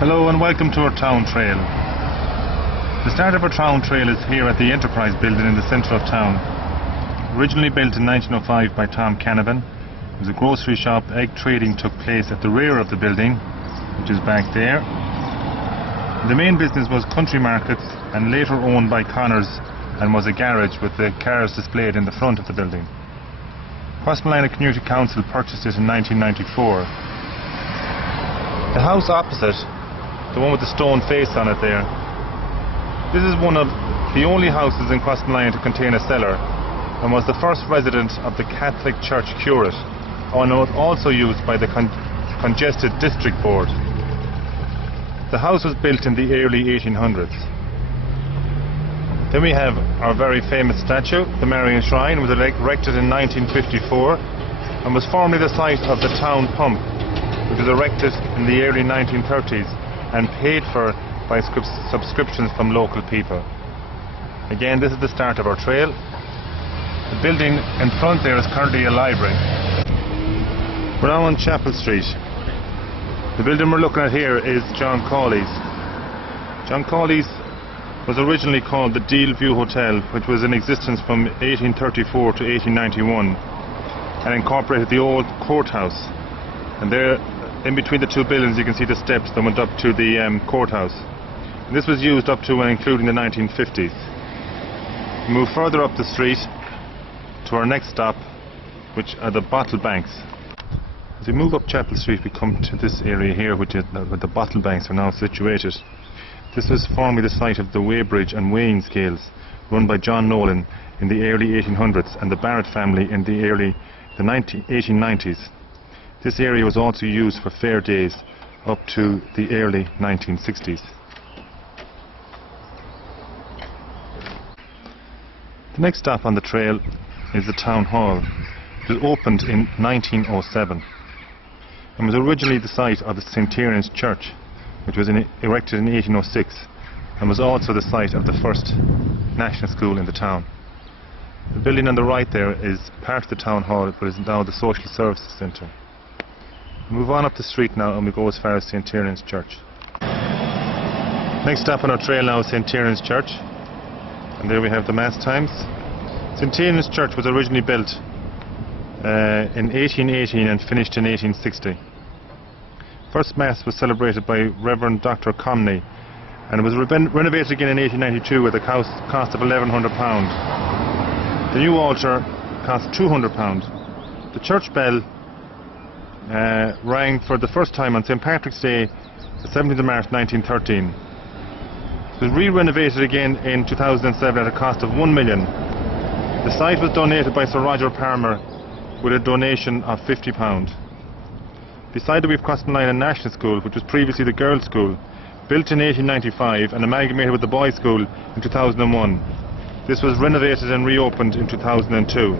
Hello and welcome to our town trail. The start of our town trail is here at the Enterprise building in the centre of town. Originally built in 1905 by Tom Canavan, it was a grocery shop. Egg trading took place at the rear of the building, which is back there. The main business was country markets, and later owned by Connors, and was a garage with the cars displayed in the front of the building. Crossmolina Community Council purchased it in 1994. The house opposite, the one with the stone face on it there, this is one of the only houses in Crossmolina to contain a cellar, and was the first resident of the Catholic Church curate, and was also used by the Congested District Board. The house was built in the early 1800s. Then we have our very famous statue, the Marian Shrine. It was erected in 1954 and was formerly the site of the town pump, which was erected in the early 1930s and paid for by subscriptions from local people. Again, this is the start of our trail. The building in front there is currently a library. We're now on Chapel Street. The building we're looking at here is John Cawley's. John Cawley's was originally called the Deal View Hotel, which was in existence from 1834 to 1891 and incorporated the old courthouse. And there, in between the two buildings, you can see the steps that went up to the courthouse. And this was used up to and including the 1950s. We move further up the street to our next stop, which are the bottle banks. As we move up Chapel Street, we come to this area here, which is where the bottle banks are now situated. This was formerly the site of the weighbridge and weighing scales run by John Nolan in the early 1800s and the Barrett family in the 1890s. This area was also used for fair days up to the early 1960s. The next stop on the trail is the Town Hall. It was opened in 1907 and was originally the site of the St. Tierna's Church, which was erected in 1806 and was also the site of the first national school in the town. The building on the right there is part of the Town Hall, but is now the Social Services Centre. We move on up the street now and we go as far as St. Tierna's Church. Next stop on our trail now is St. Tierna's Church, and there we have the Mass times. St. Tierna's Church was originally built in 1818 and finished in 1860. First Mass was celebrated by Reverend Dr. Comney, and it was renovated again in 1892 with a cost of £1,100. The new altar cost £200. The church bell rang for the first time on St. Patrick's Day, the 17th of March 1913. It was re-renovated again in 2007 at a cost of £1 million. The site was donated by Sir Roger Palmer with a donation of £50. Beside it we have Crossmolina National School, which was previously the girls' school, built in 1895 and amalgamated with the boys' school in 2001. This was renovated and reopened in 2002.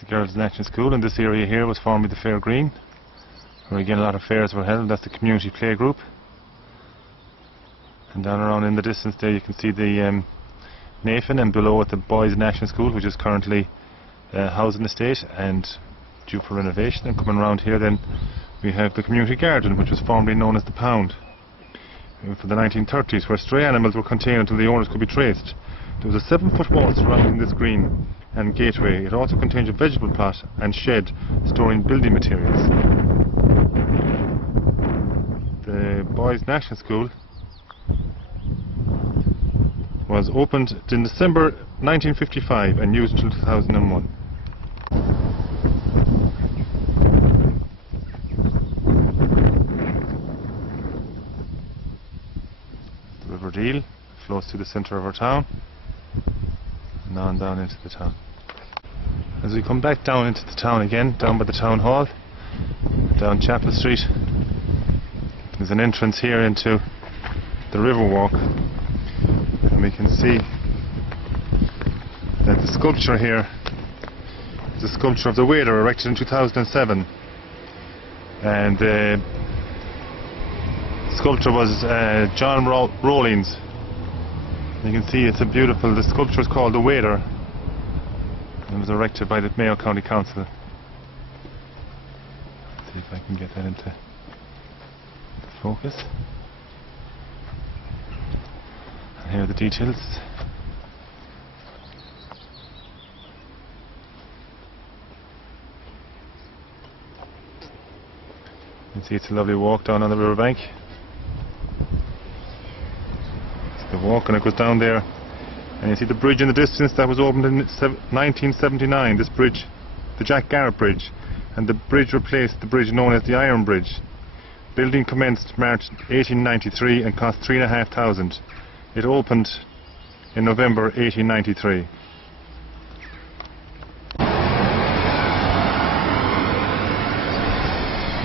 The Girls' National School, and this area here was formerly the Fair Green, where again a lot of fairs were held. That's the community play group. And down around in the distance there you can see the Nathan, and below it the Boys' National School, which is currently housing estate and due for renovation. And coming around here then we have the community garden, which was formerly known as the Pound, for the 1930s, where stray animals were contained until the owners could be traced. There was a 7-foot wall surrounding this green and gateway. It also contains a vegetable plot and shed storing building materials. the Boys National School was opened in December 1955 and used until 2001. The River Deal flows through the centre of our town and on down into the town. As we come back down into the town again, down by the town hall, down Chapel Street, there's an entrance here into the Riverwalk, and we can see that the sculpture here is a sculpture of the Wader, erected in 2007, and the sculpture was John Rawlings. You can see it's a beautiful, the sculpture is called the Wader. It was erected by the Mayo County Council. Let's see if I can get that into focus. And here are the details. You can see it's a lovely walk down on the riverbank. It's the walk, and it goes down there. And you see the bridge in the distance that was opened in 1979, this bridge, the Jack Garrett Bridge, and the bridge replaced the bridge known as the Iron Bridge. Building commenced March 1893 and cost £3,500. It opened in November 1893.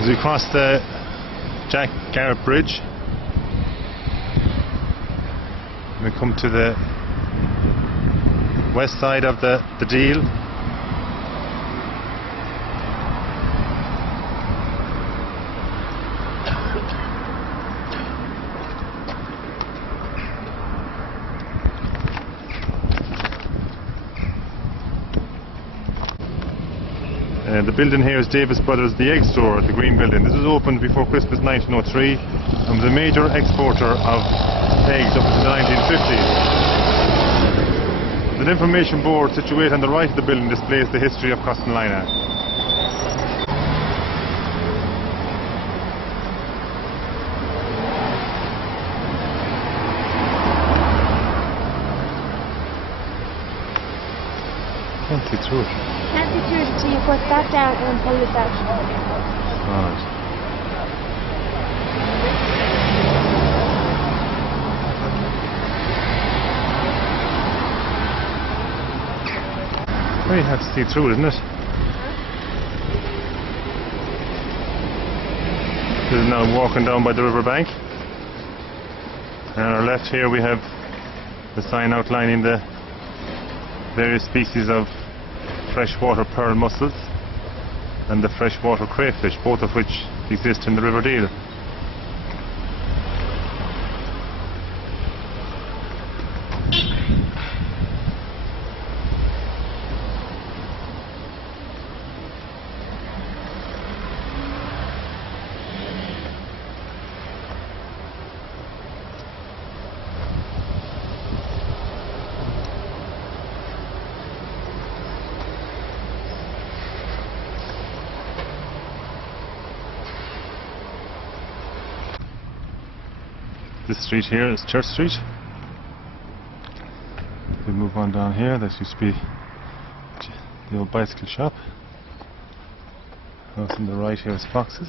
As we cross the Jack Garrett Bridge, we come to the west side of the Deal. The building here is Davis Brothers The Egg Store, the green building. This was opened before Christmas 1903 and was a major exporter of eggs up to the 1950s. An information board situated on the right of the building displays the history of Crossmolina. Can't see through it. Can't see through it until you put that down and pull it back. Right. Very hard to see through it, isn't it? This is now walking down by the riverbank. And on our left here we have the sign outlining the various species of freshwater pearl mussels and the freshwater crayfish, both of which exist in the River Deal. This street here is Church Street. We move on down here. That used to be the old bicycle shop. Off on the right here is Fox's.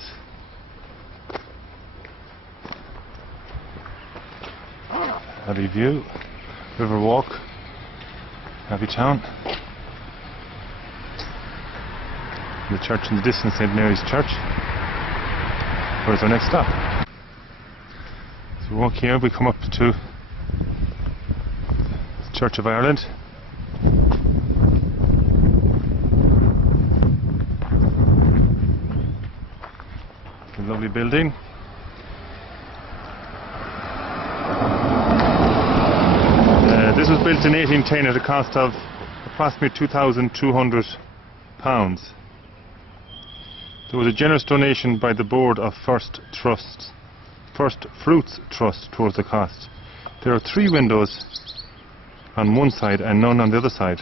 Happy View, River Walk, Happy Town. The church in the distance, St Mary's Church. Where's our next stop? So we walk here, we come up to the Church of Ireland. A lovely building. This was built in 1810 at a cost of approximately £2,200. There was a generous donation by the board of First Fruits Trust towards the cost. There are 3 windows on one side and none on the other side.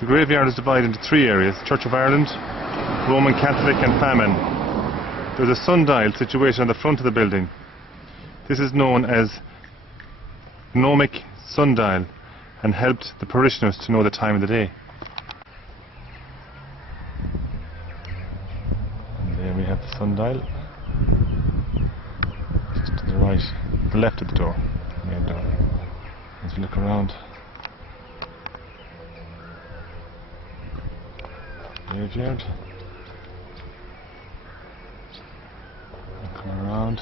The graveyard is divided into 3 areas: Church of Ireland, Roman Catholic and Famine. There is a sundial situated on the front of the building. This is known as gnomic sundial and helped the parishioners to know the time of the day. And there we have the sundial. Just to the right, the left of the door, main door. As we look around, graveyard. Come around,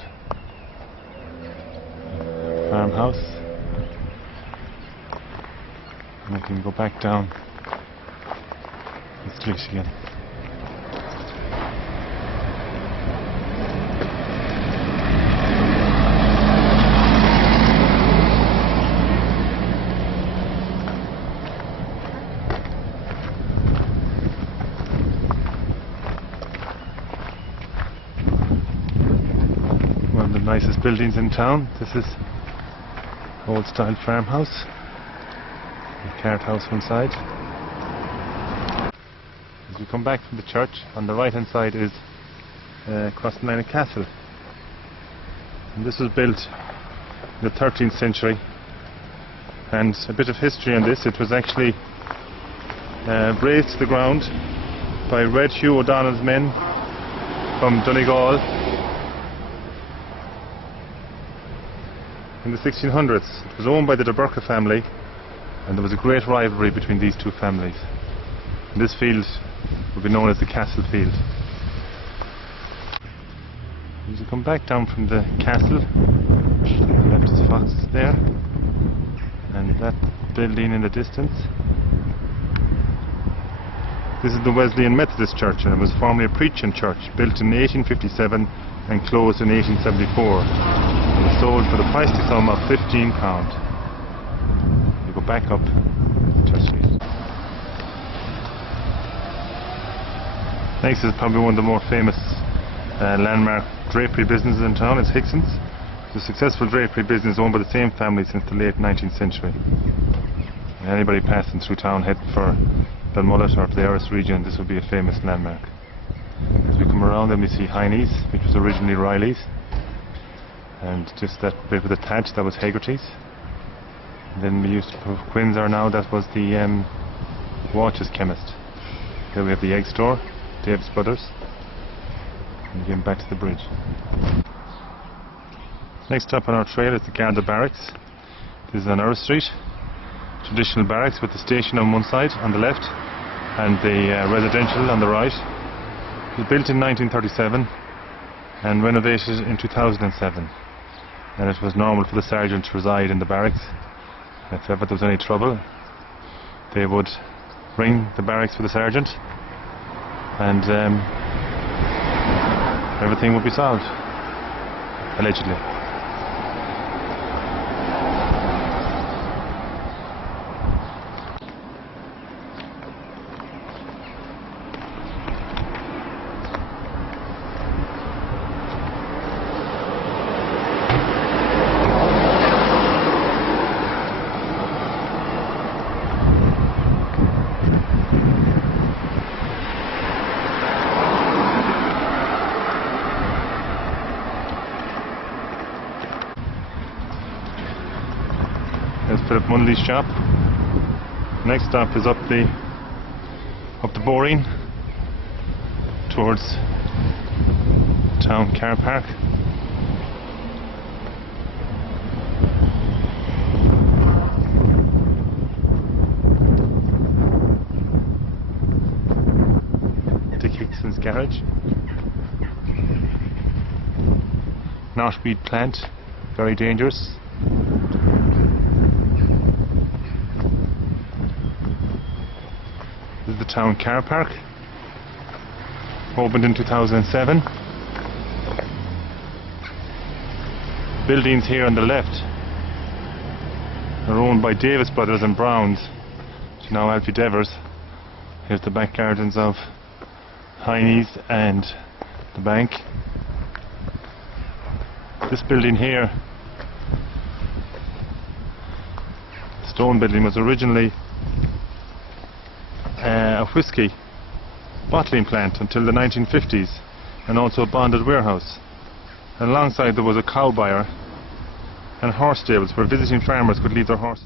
farmhouse, and we can go back down the street again. One of the nicest buildings in town. This is old style farmhouse. A cart house one side. As we come back from the church, on the right hand side is Crossmolina Castle. And this was built in the 13th century. And a bit of history on this: it was actually razed to the ground by Red Hugh O'Donnell's men from Donegal in the 1600s. It was owned by the De Burke family, and there was a great rivalry between these two families. And this field would be known as the Castle Field. As you come back down from the castle, left is Fox there, and that building in the distance. This is the Wesleyan Methodist Church, and it was formerly a preaching church, built in 1857 and closed in 1874. It was sold for the pricey sum of £15. You go back up Church Street. Next is probably one of the more famous landmark drapery businesses in town. It's Hickson's. It's a successful drapery business owned by the same family since the late 19th century. And anybody passing through town heading for Belmullet or to the Irish region, this would be a famous landmark. As we come around, then we see Heine's, which was originally Riley's, and just that bit with the thatch, that was Hegarty's. And then we used to put Quinn's are now, that was the Watches chemist. Here we have the egg store, Davis Brothers, and again back to the bridge. Next up on our trail is the Garda Barracks. This is on Earl Street. Traditional barracks with the station on one side, on the left, and the residential on the right. It was built in 1937 and renovated in 2007. And it was normal for the sergeant to reside in the barracks. If ever there was any trouble, they would ring the barracks for the sergeant, and everything would be solved, allegedly. There's Philip Munley's shop. Next stop is up the Boreen towards town car park. Dick Hickson's garage. Knotweed plant, very dangerous. This is the town car park, opened in 2007. Buildings here on the left are owned by Davis Brothers and Browns, which is now Alfie Devers. Here's the back gardens of Heine's and the bank. This building here, the stone building, was originally a whisky bottling plant until the 1950s, and also a bonded warehouse. And alongside there was a cow byre and horse stables where visiting farmers could leave their horses.